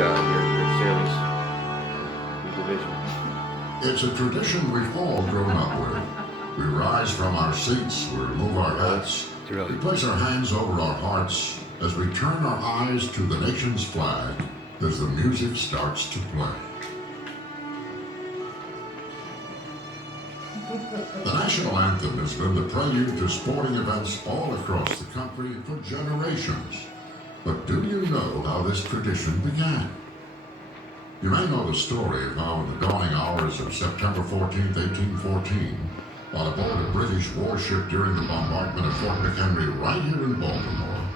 your division. It's a tradition we've all grown up with. We rise from our seats, we remove our hats, we place our hands over our hearts as we turn our eyes to the nation's flag as the music starts to play. The national anthem has been the prelude to sporting events all across the country for generations. But do you know how this tradition began? You may know the story of how in the dawning hours of September 14, 1814, while aboard a British warship during the bombardment of Fort McHenry right here in Baltimore,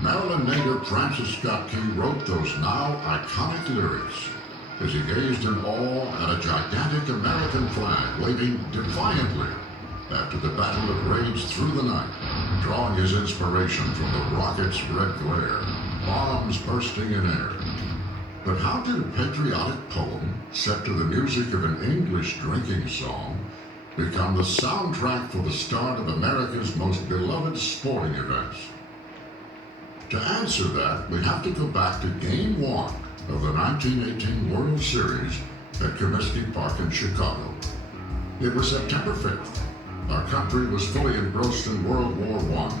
Maryland native Francis Scott Key wrote those now iconic lyrics as he gazed in awe at a gigantic American flag waving defiantly after the battle that raged through the night, drawing his inspiration from the rocket's red glare, bombs bursting in air. But how did a patriotic poem set to the music of an English drinking song become the soundtrack for the start of America's most beloved sporting events? To answer that, we have to go back to Game 1 of the 1918 World Series at Comiskey Park in Chicago. It was September 5th. Our country was fully engrossed in World War I,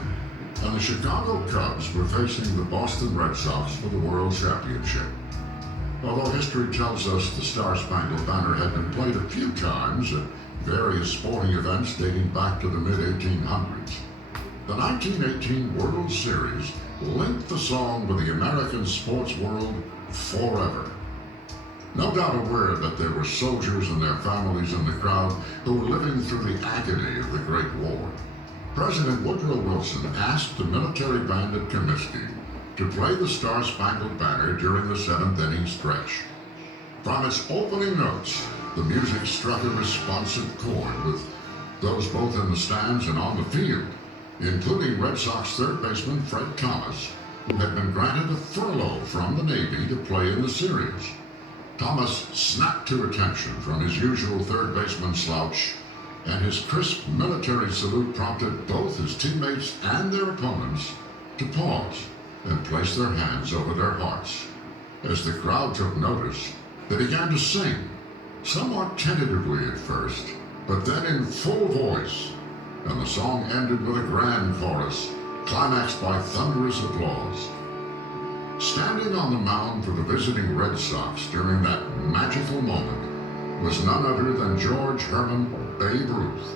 and the Chicago Cubs were facing the Boston Red Sox for the World Championship. Although history tells us the Star-Spangled Banner had been played a few times at various sporting events dating back to the mid-1800s, the 1918 World Series linked the song with the American sports world forever. No doubt aware that there were soldiers and their families in the crowd who were living through the agony of the Great War, President Woodrow Wilson asked the military band at Comiskey to play the Star-Spangled Banner during the seventh inning stretch. From its opening notes, the music struck a responsive chord with those both in the stands and on the field, including Red Sox third baseman Fred Thomas, who had been granted a furlough from the Navy to play in the series. Thomas snapped to attention from his usual third baseman slouch, and his crisp military salute prompted both his teammates and their opponents to pause and place their hands over their hearts. As the crowd took notice, they began to sing, somewhat tentatively at first, but then in full voice, and the song ended with a grand chorus, climaxed by thunderous applause. Standing on the mound for the visiting Red Sox during that magical moment was none other than George Herman Babe Ruth.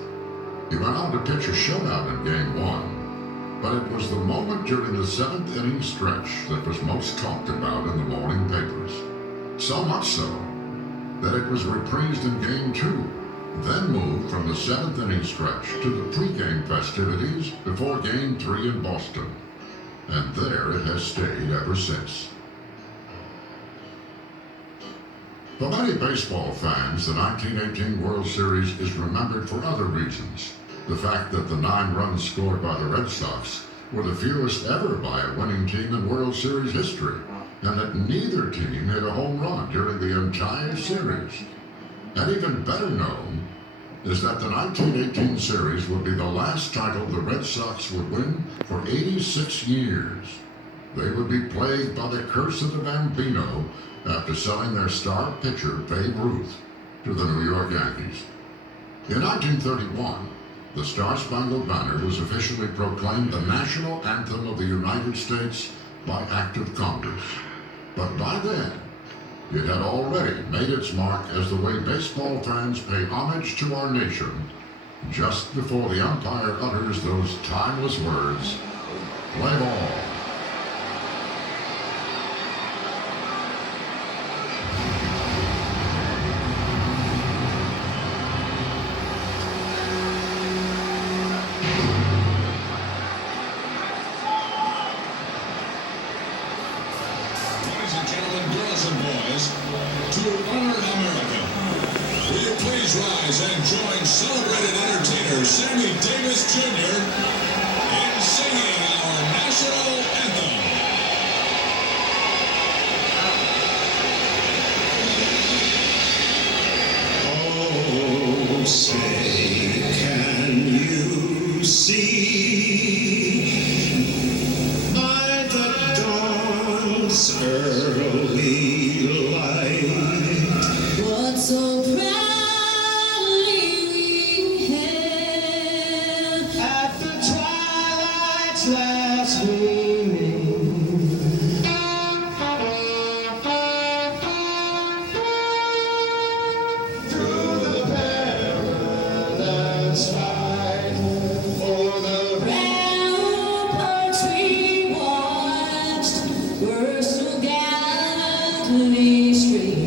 He went on to pitch a shutout in Game 1, but it was the moment during the seventh inning stretch that was most talked about in the morning papers. So much so that it was reprised in Game 2, then moved from the seventh inning stretch to the pregame festivities before Game 3 in Boston. And there it has stayed ever since. For many baseball fans, the 1918 World Series is remembered for other reasons. The fact that the 9 runs scored by the Red Sox were the fewest ever by a winning team in World Series history, and that neither team hit a home run during the entire series. And even better known is that the 1918 series would be the last title the Red Sox would win for 86 years. They would be plagued by the curse of the Bambino after selling their star pitcher, Babe Ruth, to the New York Yankees. In 1931, the Star-Spangled Banner was officially proclaimed the national anthem of the United States by act of Congress. But by then, it had already made its mark as the way baseball fans pay homage to our nation just before the umpire utters those timeless words, "Play ball." Ladies and gentlemen, girls and boys, to honor America, will you please rise and join celebrated entertainer Sammy Davis Jr. in singing our national anthem. Oh, say, can you see by the dawn's early softly streaming.